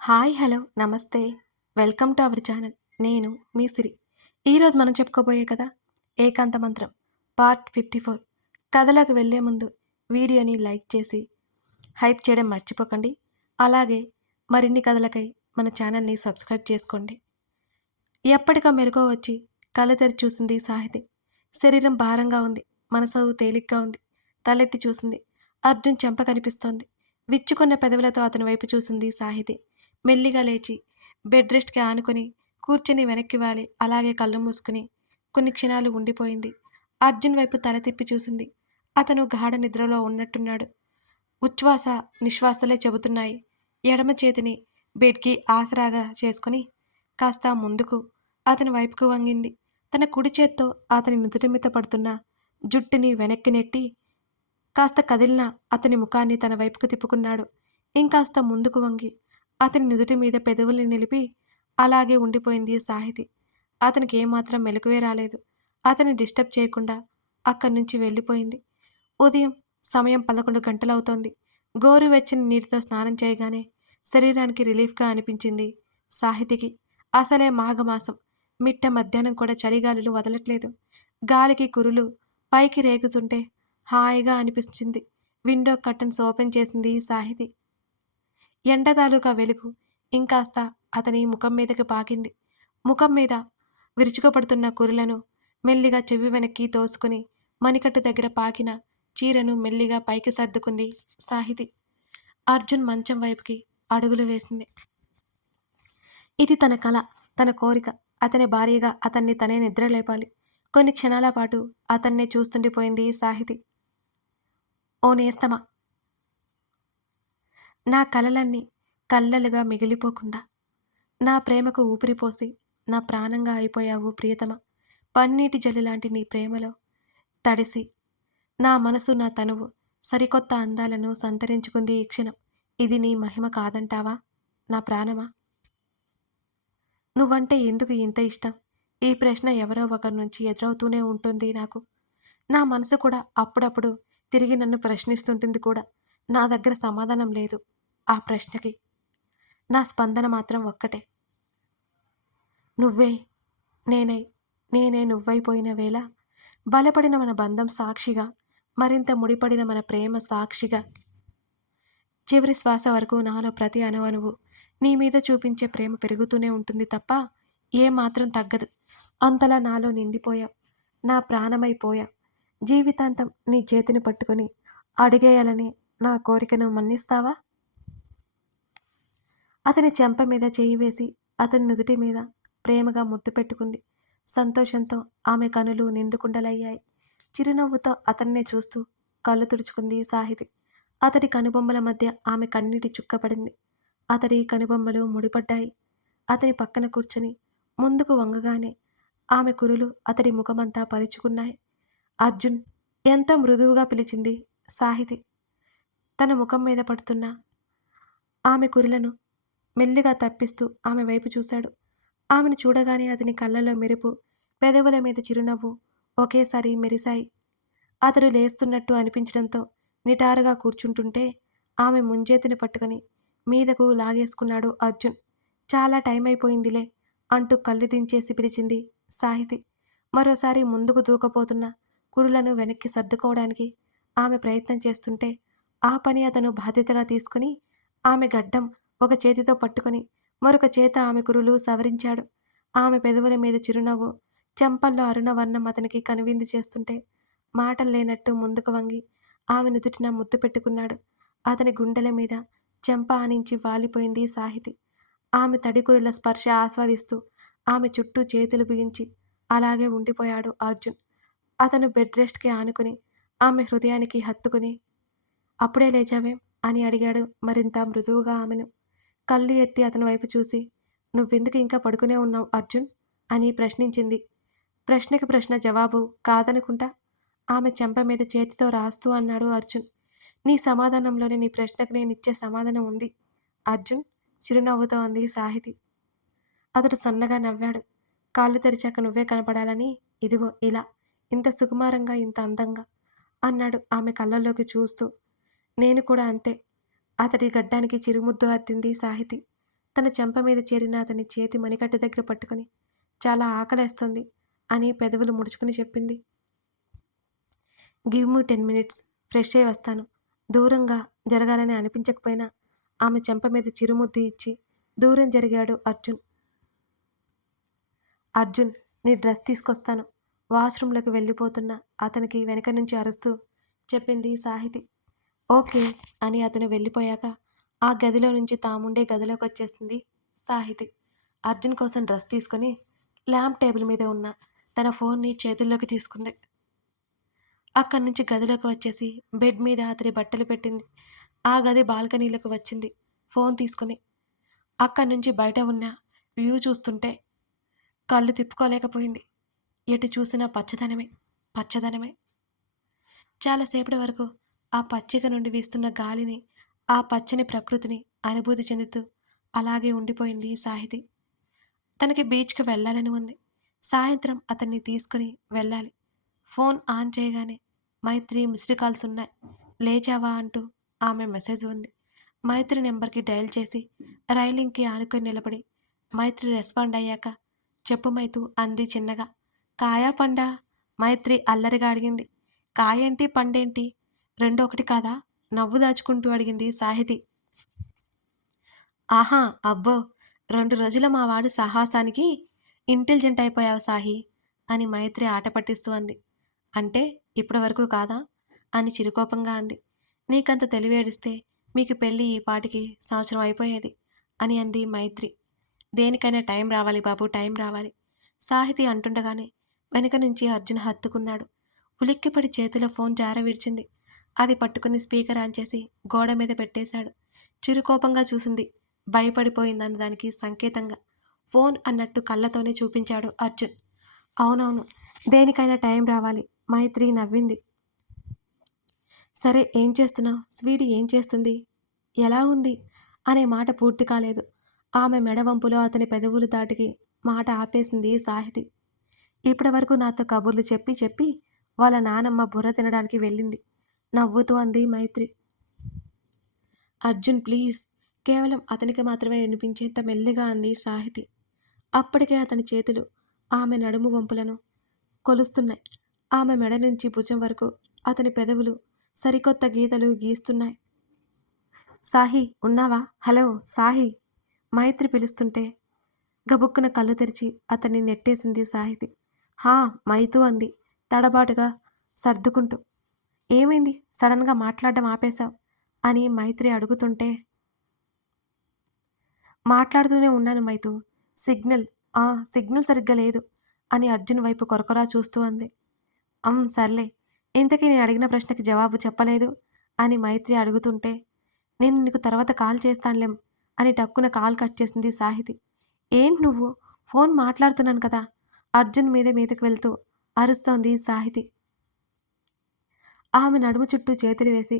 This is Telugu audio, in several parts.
హాయ్ హలో నమస్తే వెల్కమ్ టు అవర్ ఛానల్. నేను మీ సిరి. ఈరోజు మనం చెప్పుకోబోయే కదా ఏకాంత మంత్రం పార్ట్ 54. కథలోకి వెళ్ళే ముందు వీడియోని లైక్ చేసి హైప్ చేయడం మర్చిపోకండి. అలాగే మరిన్ని కథలకై మన ఛానల్ని సబ్స్క్రైబ్ చేసుకోండి. ఎప్పటికో మెలకువ వచ్చి కళ్ళు తెరిచి చూసింది సాహితి. శరీరం భారంగా ఉంది, మనసు తేలిగ్గా ఉంది. తలెత్తి చూసింది. అర్జున్ చెంప కనిపిస్తోంది. విచ్చుకున్న పెదవులతో అతని వైపు చూసింది సాహితి. మెల్లిగా లేచి బెడ్ రెస్ట్కి ఆనుకొని కూర్చొని వెనక్కి వాలి అలాగే కళ్ళు మూసుకుని కొన్ని క్షణాలు ఉండిపోయింది. అర్జున్ వైపు తల తిప్పి చూసింది. అతను గాఢ నిద్రలో ఉన్నట్టున్నాడు. ఉచ్ఛ్వాస నిశ్వాసలే చెబుతున్నాయి. ఎడమ చేతిని బెడ్కి ఆసరాగా చేసుకుని కాస్త ముందుకు అతని వైపుకు వంగింది. తన కుడి చేత్తో అతని నుదుటి మీద పడుతున్న జుట్టుని వెనక్కి నెట్టి కాస్త కదిలిన అతని ముఖాన్ని తన వైపుకు తిప్పుకున్నాడు. ఇంకాస్త ముందుకు వంగి అతని నుదుటి మీద పెదవుల్ని నిలిపి అలాగే ఉండిపోయింది సాహితి. అతనికి ఏమాత్రం మెలకువే రాలేదు. అతన్ని డిస్టర్బ్ చేయకుండా అక్కడి నుంచి వెళ్ళిపోయింది. ఉదయం సమయం 11 గంటలవుతోంది. గోరువెచ్చని నీటితో స్నానం చేయగానే శరీరానికి రిలీఫ్గా అనిపించింది సాహితికి. అసలే మాఘమాసం. మిట్ట మధ్యాహ్నం కూడా చలిగాలులు వదలట్లేదు. గాలికి కురులు పైకి రేగుతుంటే హాయిగా అనిపించింది. విండో కర్టన్స్ ఓపెన్ చేసింది సాహితి. ఎండ తాలూకా వెలుగు ఇంకాస్త అతని ముఖం మీదకి పాకింది. ముఖం మీద విరుచుకుపడుతున్న కురులను మెల్లిగా చెవి వెనక్కి తోసుకుని మణికట్టు దగ్గర పాకిన చీరను మెల్లిగా పైకి సర్దుకుంది సాహితి. అర్జున్ మంచం వైపుకి అడుగులు వేసింది. ఇది తన కల, తన కోరిక. అతని భార్యగా అతన్ని తనే నిద్రలేపాలి. కొన్ని క్షణాల పాటు అతన్నే చూస్తుండిపోయింది సాహితి. ఓ నేస్తమా, నా కలలన్నీ కల్లలుగా మిగిలిపోకుండా నా ప్రేమకు ఊపిరిపోసి నా ప్రాణంగా అయిపోయావు ప్రియతమ. పన్నీటి జల్లులాంటి నీ ప్రేమలో తడిసి నా మనసు నా తనువు సరికొత్త అందాలను సంతరించుకుంది ఈ క్షణం. ఇది నీ మహిమ కాదంటావా నా ప్రాణమా? నువ్వంటే ఎందుకు ఇంత ఇష్టం? ఈ ప్రశ్న ఎవరో ఒకరి నుంచి ఎదురవుతూనే ఉంటుంది నాకు. నా మనసు కూడా అప్పుడప్పుడు తిరిగి నన్ను ప్రశ్నిస్తుంటుంది కూడా. నా దగ్గర సమాధానం లేదు ఆ ప్రశ్నకి. నా స్పందన మాత్రం ఒక్కటే. నువ్వే నేనై నేనే నువ్వైపోయిన వేళ బలపడిన మన బంధం సాక్షిగా, మరింత ముడిపడిన మన ప్రేమ సాక్షిగా చివరి శ్వాస వరకు నాలో ప్రతి అణువణువు నీ మీద చూపించే ప్రేమ పెరుగుతూనే ఉంటుంది తప్ప ఏమాత్రం తగ్గదు. అంతలా నాలో నిండిపోయావు. నా ప్రాణమైపోయావు. జీవితాంతం నీ చేతిని పట్టుకొని అడిగేయాలని నా కోరికను మన్నిస్తావా? అతని చెంప మీద చేయి వేసి అతని నుదుటి మీద ప్రేమగా ముద్దు పెట్టుకుంది. సంతోషంతో ఆమె కనులు నిండుకుండలయ్యాయి. చిరునవ్వుతో అతన్నే చూస్తూ కళ్ళు తుడుచుకుంది సాహితి. అతడి కనుబొమ్మల మధ్య ఆమె కన్నీటి చుక్కపడింది. అతడి కనుబొమ్మలు ముడిపడ్డాయి. అతని పక్కన కూర్చొని ముందుకు వంగగానే ఆమె కురులు అతడి ముఖమంతా పరుచుకున్నాయి. అర్జున్, ఎంతో మృదువుగా పిలిచింది సాహితి. తన ముఖం మీద పడుతున్న ఆమె కురులను మెల్లిగా తప్పిస్తూ ఆమె వైపు చూశాడు. ఆమెను చూడగానే అతని కళ్ళలో మెరుపు, పెదవుల మీద చిరునవ్వు ఒకేసారి మెరిశాయి. అతడు లేస్తున్నట్టు అనిపించడంతో నిటారుగా కూర్చుంటుంటే ఆమె ముంజేతిని పట్టుకుని మీదకు లాగేసుకున్నాడు అర్జున్. చాలా టైం అయిపోయిందిలే అంటూ కళ్ళు దించేసి పిలిచింది సాహితి. మరోసారి ముందుకు దూకపోతున్న కురులను వెనక్కి సర్దుకోవడానికి ఆమె ప్రయత్నం చేస్తుంటే ఆ పని అతను బాధ్యతగా తీసుకుని ఆమె గడ్డం ఒక చేతితో పట్టుకొని మరొక చేత ఆమె కురులు సవరించాడు. ఆమె పెదవుల మీద చిరునవ్వు, చెంపల్లో అరుణవర్ణం అతనికి కనువిందు చేస్తుంటే మాటలు లేనట్టు ముందుకు వంగి ఆమె నుదుటిన ముద్దు పెట్టుకున్నాడు. అతని గుండెల మీద చెంప ఆనించి వాలిపోయింది సాహితి. ఆమె తడికురుల స్పర్శ ఆస్వాదిస్తూ ఆమె చుట్టూ చేతులు బిగించి అలాగే ఉండిపోయాడు అర్జున్. అతను బెడ్ రెస్ట్కి ఆనుకుని ఆమె హృదయానికి హత్తుకుని అప్పుడే లేచావేం అని అడిగాడు మరింత మృదువుగా ఆమెను. కళ్ళు ఎత్తి అతని వైపు చూసి, నువ్వెందుకు ఇంకా పడుకునే ఉన్నావు అర్జున్ అని ప్రశ్నించింది. ప్రశ్నకి ప్రశ్న జవాబు కాదనుకుంటా ఆమె చెంప మీద చేతితో రాస్తూ అన్నాడు అర్జున్. నీ సమాధానంలోనే నీ ప్రశ్నకు నేనిచ్చే సమాధానం ఉంది అర్జున్, చిరునవ్వుతో అంది సాహితి. అతడు సన్నగా నవ్వాడు. కాళ్ళు తెరిచాక నువ్వే కనపడాలని ఇదిగో ఇలా, ఇంత సుకుమారంగా, ఇంత అందంగా అన్నాడు ఆమె కళ్ళల్లోకి చూస్తూ. నేను కూడా అంతే. అతడి గడ్డానికి చిరుముద్దు అద్దింది సాహితి. తన చెంప మీద చేరిన అతని చేతి మణికట్టు దగ్గర పట్టుకొని, చాలా ఆకలేస్తుంది అని పెదవులు ముడుచుకుని చెప్పింది. గివ్ మీ 10 మినిట్స్, ఫ్రెష్ అయి వస్తాను. దూరంగా జరగాలని అనిపించకపోయినా ఆమె చెంప మీద చిరుముద్దు ఇచ్చి దూరం జరిగాడు అర్జున్. అర్జున్, నీ డ్రెస్ తీసుకొస్తాను. వాష్రూమ్లోకి వెళ్ళిపోతున్న అతనికి వెనక నుంచి అరుస్తూ చెప్పింది సాహితి. ఓకే అని అతను వెళ్ళిపోయాక ఆ గదిలో నుంచి తాముండే గదిలోకి వచ్చేసింది సాహితి. అర్జున్ కోసం డ్రెస్ తీసుకొని ల్యాంప్ టేబుల్ మీద ఉన్న తన ఫోన్ని చేతుల్లోకి తీసుకుంది. అక్కడి నుంచి గదిలోకి వచ్చేసి బెడ్ మీద అతని బట్టలు పెట్టింది. ఆ గది బాల్కనీలోకి వచ్చింది ఫోన్ తీసుకుని. అక్కడి నుంచి బయట ఉన్న వ్యూ చూస్తుంటే కళ్ళు తిప్పుకోలేకపోయింది. ఎటు చూసినా పచ్చదనమే, పచ్చదనమే. చాలాసేపటి వరకు ఆ పచ్చిక నుండి వీస్తున్న గాలిని, ఆ పచ్చని ప్రకృతిని అనుభూతి చెందుతూ అలాగే ఉండిపోయింది సాహితి. తనకి బీచ్కి వెళ్ళాలని ఉంది. సాయంత్రం అతన్ని తీసుకుని వెళ్ళాలి. ఫోన్ ఆన్ చేయగానే మైత్రి మిస్డ్ కాల్స్ ఉన్నాయి. లేచావా అంటూ ఆమె మెసేజ్ ఉంది. మైత్రి నెంబర్కి డయల్ చేసి రైలింగ్కి ఆనుకొని నిలబడి మైత్రి రెస్పాండ్ అయ్యాక చెప్పు మైతు అంది చిన్నగా. కాయా పండా? మైత్రి అల్లరిగా అడిగింది. కాయేంటి పండేంటి రెండు ఒకటి కాదా? నవ్వు దాచుకుంటూ అడిగింది సాహితి. ఆహా అబ్బో, 2 రోజుల మా వాడు సాహసానికి ఇంటెలిజెంట్ అయిపోయావు సాహి అని మైత్రి ఆట పట్టిస్తూ అంది. అంటే ఇప్పటి వరకు కాదా అని చిరుకోపంగా అంది. నీకంత తెలివేడిస్తే మీకు పెళ్ళి ఈ పాటికి సంవత్సరం అయిపోయేది అని అంది మైత్రి. దేనికైనా టైం రావాలి బాబు, టైం రావాలి సాహితి అంటుండగానే వెనుక నుంచి అర్జున్ హత్తుకున్నాడు. ఉలిక్కిపడి చేతిలో ఫోన్ జార విడిచింది. అది పట్టుకుని స్పీకర్ ఆన్ చేసి గోడ మీద పెట్టేశాడు. చిరుకోపంగా చూసింది. భయపడిపోయిందన్న దానికి సంకేతంగా ఫోన్ అన్నట్టు కళ్ళతోనే చూపించాడు అర్జున్. అవునవును, దేనికైనా టైం రావాలి. మైత్రి నవ్వింది. సరే ఏం చేస్తున్నావు? స్వీటీ ఏం చేస్తుంది? ఎలా ఉంది అనే మాట పూర్తి కాలేదు. ఆమె మెడవంపులో అతని పెదవులు దాటికి మాట ఆపేసింది సాహితి. ఇప్పటి వరకు నాతో కబుర్లు చెప్పి చెప్పి వాళ్ళ నానమ్మ బుర్ర తినడానికి వెళ్ళింది నవ్వుతూ అంది మైత్రి. అర్జున్ ప్లీజ్, కేవలం అతనికి మాత్రమే వినిపించేంత మెల్లిగా అంది సాహితి. అప్పటికే అతని చేతులు ఆమె నడుము వంపులను కొలుస్తున్నాయి. ఆమె మెడ నుంచి భుజం వరకు అతని పెదవులు సరికొత్త గీతలు గీస్తున్నాయి. సాహి ఉన్నావా? హలో సాహి, మైత్రి పిలుస్తుంటే గబుక్కున కళ్ళు తెరిచి అతన్ని నెట్టేసింది సాహితి. హా మైతూ అంది తడబాటుగా సర్దుకుంటూ. ఏమైంది సడన్గా మాట్లాడడం ఆపేశావు అని మైత్రి అడుగుతుంటే, మాట్లాడుతూనే ఉన్నాను మైతూ, సిగ్నల్ సరిగ్గా లేదు అని అర్జున్ వైపు కొరకొరా చూస్తూ అంది. సర్లే, ఇంతకీ నేను అడిగిన ప్రశ్నకి జవాబు చెప్పలేదు అని మైత్రి అడుగుతుంటే, నేను నీకు తర్వాత కాల్ చేస్తానులేం అని టక్కున కాల్ కట్ చేసింది సాహితి. ఏంటి నువ్వు? ఫోన్ మాట్లాడుతున్నాను కదా అర్జున్ మీదకి వెళ్తూ అరుస్తోంది సాహితి. ఆమె నడుము చుట్టూ చేతులు వేసి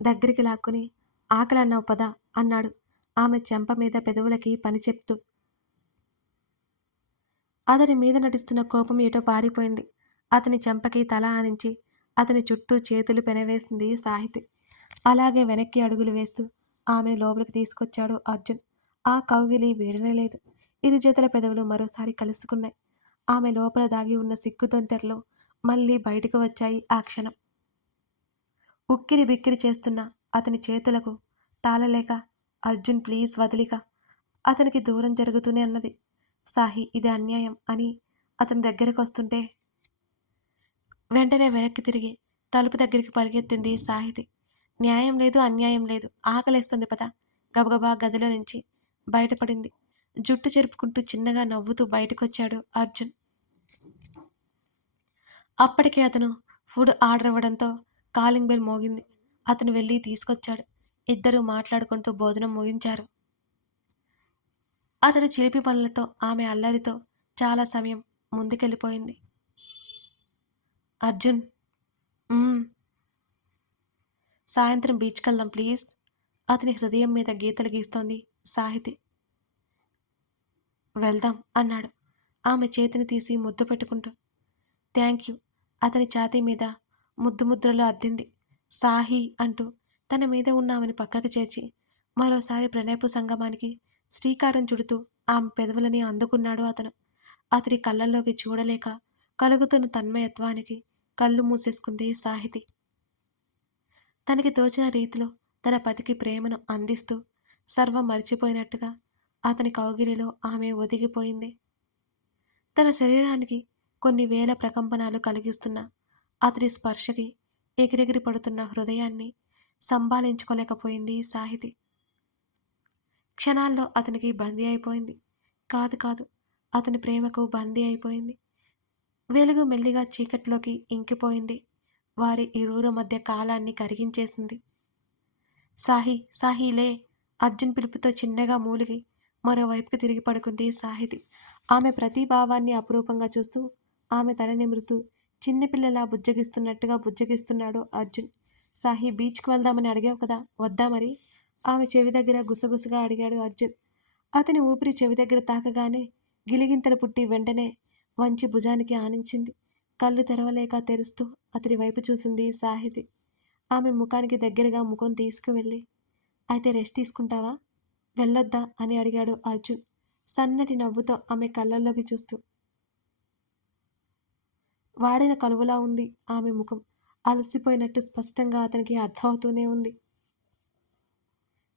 దగ్గరికి లాక్కుని ఆకలన్నావు పదా అన్నాడు ఆమె చెంప మీద పెదవులకి పని చెప్తూ. అతని మీద నటిస్తున్న కోపం ఏటో పారిపోయింది. అతని చెంపకి తల ఆనించి అతని చుట్టూ చేతులు పెనవేసింది సాహితి. అలాగే వెనక్కి అడుగులు వేస్తూ ఆమెను లోపలికి తీసుకొచ్చాడు అర్జున్. ఆ కౌగిలి వీడనేలేదు. ఇరు చేతుల పెదవులు మరోసారి కలుసుకున్నాయి. ఆమె లోపల దాగి ఉన్న సిగ్గుతొంతెరలో మళ్ళీ బయటకు వచ్చాయి ఆ క్షణం. ఉక్కిరి బిక్కిరి చేస్తున్న అతని చేతులకు తాళలేక అర్జున్ ప్లీజ్ వదిలిక అతనికి దూరం జరుగుతూనే అన్నది. సాహి ఇది అన్యాయం అని అతని దగ్గరకు వస్తుంటే వెంటనే వెనక్కి తిరిగి తలుపు దగ్గరికి పరిగెత్తింది సాహితి. న్యాయం లేదు, అన్యాయం లేదు, ఆకలేస్తుంది పద. గబగబా గదిలో నుంచి బయటపడింది. జుట్టు చెరుపుకుంటూ చిన్నగా నవ్వుతూ బయటకొచ్చాడు అర్జున్. అప్పటికే అతను ఫుడ్ ఆర్డర్ ఇవ్వడంతో కాలింగ్ బెల్ మోగింది. అతను వెళ్ళి తీసుకొచ్చాడు. ఇద్దరూ మాట్లాడుకుంటూ భోజనం ముగించారు. అతడి చిలిపి పనులతో ఆమె అల్లరితో చాలా సమయం ముందుకెళ్ళిపోయింది. అర్జున్, సాయంత్రం బీచ్కి వెళ్దాం ప్లీజ్. అతని హృదయం మీద గీతలు గీస్తోంది సాహితి. వెళ్దాం అన్నాడు ఆమె చేతిని తీసి ముద్దు పెట్టుకుంటూ. థ్యాంక్ యూ అతని ఛాతీ మీద ముద్దులో అద్దింది. సాహి అంటూ తన మీద ఉన్న ఆమెను పక్కకు చేర్చి మరోసారి ప్రణయపు సంగమానికి శ్రీకారం చుడుతూ ఆమె పెదవులని అందుకున్నాడు అతను. అతడి కళ్ళల్లోకి చూడలేక కలుగుతున్న తన్మయత్వానికి కళ్ళు మూసేసుకుంది సాహితి. తనకి తోచిన రీతిలో తన పతికి ప్రేమను అందిస్తూ సర్వం మరిచిపోయినట్టుగా అతని కౌగిలిలో ఆమె ఒదిగిపోయింది. తన శరీరానికి కొన్ని వేల ప్రకంపనాలు కలిగిస్తున్న అతడి స్పర్శకి ఎగిరెగిరి పడుతున్న హృదయాన్ని సంభాళించుకోలేకపోయింది సాహితి. క్షణాల్లో అతనికి బందీ అయిపోయింది. కాదు కాదు, అతని ప్రేమకు బందీ అయిపోయింది. వెలుగు మెల్లిగా చీకట్లోకి ఇంకిపోయింది. వారి ఇరువురు మధ్య కాలాన్ని కరిగించేసింది. సాహి, సాహిలే! అర్జున్ పిలుపుతో చిన్నగా మూలిగి మరోవైపుకి తిరిగి పడుకుంది సాహితి. ఆమె ప్రతి భావాన్ని అపురూపంగా చూస్తూ ఆమె తల నిమురుతూ చిన్నపిల్లలా బుజ్జగిస్తున్నట్టుగా బుజ్జగిస్తున్నాడు అర్జున్. సాహి, బీచ్కి వెళ్దామని అడిగావు కదా, వద్దా మరి? ఆమె చెవి దగ్గర గుసగుసగా అడిగాడు అర్జున్. అతని ఊపిరి చెవి దగ్గర తాకగానే గిలిగింతలు పుట్టి వెంటనే వంచి భుజానికి ఆనించింది. కళ్ళు తెరవలేక తెరుస్తూ అతడి వైపు చూసింది సాహితి. ఆమె ముఖానికి దగ్గరగా ముఖం తీసుకువెళ్ళి, అయితే రెస్ట్ తీసుకుంటావా, వెళ్ళొద్దా అని అడిగాడు అర్జున్ సన్నటి నవ్వుతో ఆమె కళ్ళల్లోకి చూస్తూ. వాడిన కలువలా ఉంది ఆమె ముఖం. అలసిపోయినట్టు స్పష్టంగా అతనికి అర్థమవుతూనే ఉంది.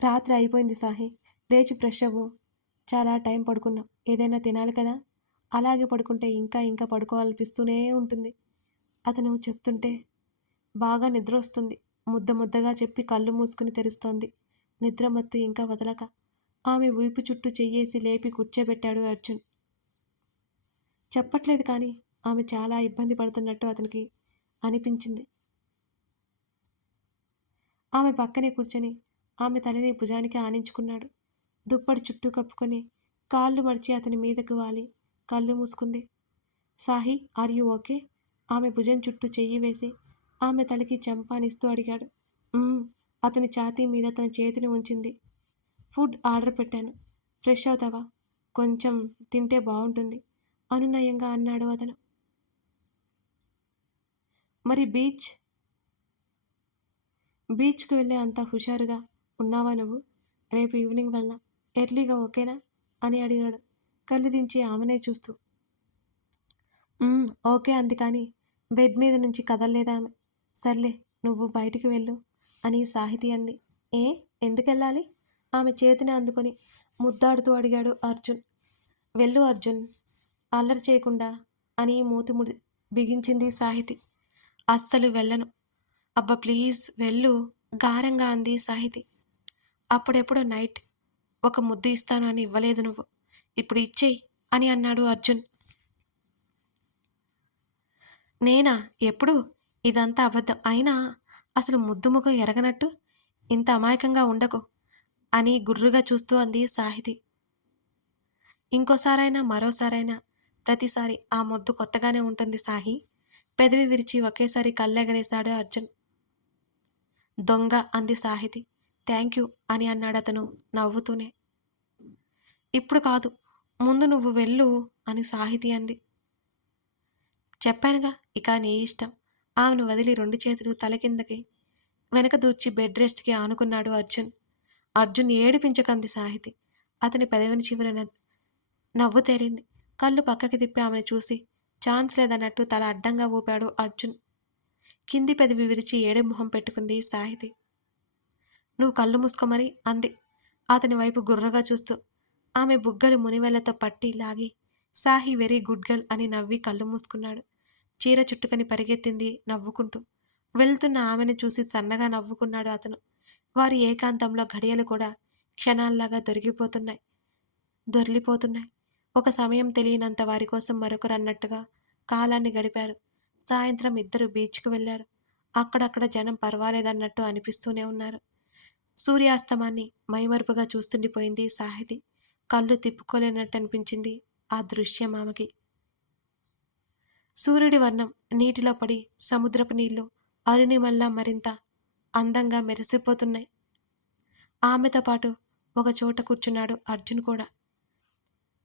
రాత్రి అయిపోయింది సాహి, లేచి ఫ్రెష్ అవ్వు. చాలా టైం పడుకున్నాం, ఏదైనా తినాలి కదా. అలాగే పడుకుంటే ఇంకా ఇంకా పడుకోవాలనిపిస్తూనే ఉంటుంది. అతను చెప్తుంటే బాగా నిద్ర వస్తుంది. ముద్ద ముద్దగా చెప్పి కళ్ళు మూసుకుని తెరుస్తోంది. నిద్రమత్తు ఇంకా వదలక ఆమె వీపు చుట్టూ చెయ్యేసి లేపి కూర్చోబెట్టాడు అర్జున్. చెప్పట్లేదు కానీ ఆమె చాలా ఇబ్బంది పడుతున్నట్టు అతనికి అనిపించింది. ఆమె పక్కనే కూర్చొని ఆమె తలని భుజానికి ఆనించుకున్నాడు. దుప్పటి చుట్టూ కప్పుకొని కాళ్ళు మడిచి అతని మీదకు వాలి కళ్ళు మూసుకుంది. Sahi, are you okay? ఆమె భుజం చుట్టూ చెయ్యి వేసి ఆమె తలకి చంపానిస్తూ అడిగాడు. అతని ఛాతీ మీద తన చేతిని ఉంచింది. ఫుడ్ ఆర్డర్ పెట్టాను, ఫ్రెష్ అవుతావా? కొంచెం తింటే బాగుంటుంది అనునయంగా అన్నాడు అతను. మరి బీచ్కి వెళ్ళే అంత హుషారుగా ఉన్నావా నువ్వు? రేపు ఈవినింగ్ వెళ్దాం, ఎర్లీగా, ఓకేనా అని అడిగాడు కళ్ళు దించి ఆమెనే చూస్తూ. ఓకే అంది కానీ బెడ్ మీద నుంచి కదలలేదామె. సర్లే, నువ్వు బయటికి వెళ్ళు అని సాహితి అంది. ఏ, ఎందుకెళ్ళాలి? ఆమె చేతిని అందుకొని ముద్దాడుతూ అడిగాడు అర్జున్. వెళ్ళు అర్జున్, అల్లరి చేయకుండా అని మూతి బిగించింది సాహితి. అస్సలు వెళ్ళను. అబ్బా ప్లీజ్ వెళ్ళు, గారంగా అంది సాహితి. అప్పుడెప్పుడో నైట్ ఒక ముద్దు ఇస్తాను అని ఇవ్వలేదు నువ్వు, ఇప్పుడు ఇచ్చేయి అని అన్నాడు అర్జున్. నేనా? ఎప్పుడు? ఇదంతా అబద్ధం. అయినా అసలు ముద్దు ముఖం ఎరగనట్టు ఇంత అమాయకంగా ఉండకు అని గుర్రుగా చూస్తూ అంది సాహితి. ఇంకోసారైనా మరోసారైనా ప్రతిసారి ఆ ముద్దు కొత్తగానే ఉంటుంది సాహి. పెదవి విరిచి ఒకేసారి కళ్ళెగరేశాడు అర్జున్. దొంగ అంది సాహితి. థ్యాంక్ యూ అని అన్నాడు అతను నవ్వుతూనే. ఇప్పుడు కాదు, ముందు నువ్వు వెళ్ళు అని సాహితి అంది. చెప్పానుగా, ఇక నీ ఇష్టం. ఆమెను వదిలి 2 చేతులు తల కిందకి వెనక దూర్చి బెడ్ రెస్ట్కి ఆనుకున్నాడు అర్జున్. అర్జున్ ఏడిపించకంది సాహితి. అతని పెదవిని చివరన నవ్వు తేలింది. కళ్ళు పక్కకి తిప్పి ఆమెను చూసి ఛాన్స్ లేదన్నట్టు తల అడ్డంగా ఊపాడు అర్జున్. కింది పెదవి విరిచి ఏడే మొహం పెట్టుకుంది సాహితి. నువ్వు కళ్ళు మూసుకోమరి అంది అతని వైపు గుర్రగా చూస్తూ. ఆమె బుగ్గలు మునివెళ్లతో పట్టి లాగి సాహి వెరీ గుడ్ గర్ల్ అని నవ్వి కళ్ళు మూసుకున్నాడు. చీర చుట్టుకొని పరిగెత్తింది నవ్వుకుంటూ. వెళ్తున్న ఆమెను చూసి సన్నగా నవ్వుకున్నాడు అతను. వారి ఏకాంతంలో ఘడియలు కూడా క్షణాల్లాగా దొర్లిపోతున్నాయి. ఒక సమయం తెలియనంత వారి కోసం మరొకరు అన్నట్టుగా కాలాన్ని గడిపారు. సాయంత్రం ఇద్దరు బీచ్కు వెళ్లారు. అక్కడక్కడ జనం పర్వాలేదన్నట్టు అనిపిస్తూనే ఉన్నారు. సూర్యాస్తమాన్ని మైమరుపుగా చూస్తుండిపోయింది సాహితి. కళ్ళు తిప్పుకోలేనట్టు అనిపించింది ఆ దృశ్యం ఆమెకి. సూర్యుడి వర్ణం నీటిలో పడి సముద్రపు నీళ్లు అరుణిమల్లా మరింత అందంగా మెరిసిపోతున్నాయి. ఆమెతో పాటు ఒక చోట కూర్చున్నాడు అర్జున్ కూడా.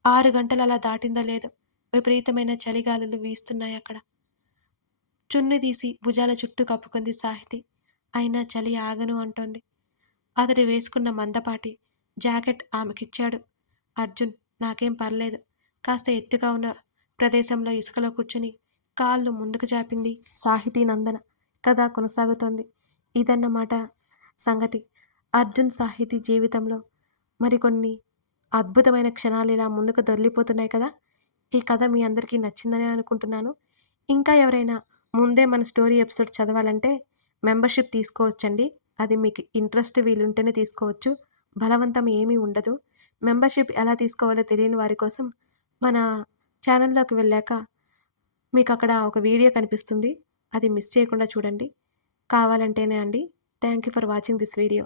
6 గంటలు అలా దాటిందో లేదో విపరీతమైన చలిగాలులు వీస్తున్నాయి అక్కడ. చున్ని తీసి భుజాల చుట్టూ కప్పుకుంది సాహితి. అయినా చలి ఆగను అంటోంది. అతడు వేసుకున్న మందపాటి జాకెట్ ఆమెకిచ్చాడు. అర్జున్ నాకేం పర్లేదు. కాస్త ఎత్తుగా ఉన్న ప్రదేశంలో ఇసుకలో కూర్చుని కాళ్ళు ముందుకు చాపింది సాహితీ నందన. కథ కొనసాగుతోంది. ఇదన్నమాట సంగతి. అర్జున్ సాహితీ జీవితంలో మరికొన్ని అద్భుతమైన క్షణాలు ఇలా ముందుకు దొర్లిపోతున్నాయి కదా! ఈ కథ మీ అందరికీ నచ్చిందనే అనుకుంటున్నాను. ఇంకా ఎవరైనా ముందే మన స్టోరీ ఎపిసోడ్ చదవాలంటే మెంబర్‌షిప్ తీసుకోవచ్చండి. అది మీకు ఇంట్రెస్ట్ వీలుంటేనే తీసుకోవచ్చు. బలవంతం ఏమీ ఉండదు. మెంబర్‌షిప్ ఎలా తీసుకోవాలో తెలియని వారి కోసం మన ఛానల్‌లోకి వెళ్ళాక మీకక్కడ ఒక వీడియో కనిపిస్తుంది. అది మిస్ చేయకుండా చూడండి. కావాలంటేనే అండి. Thank you for watching this video.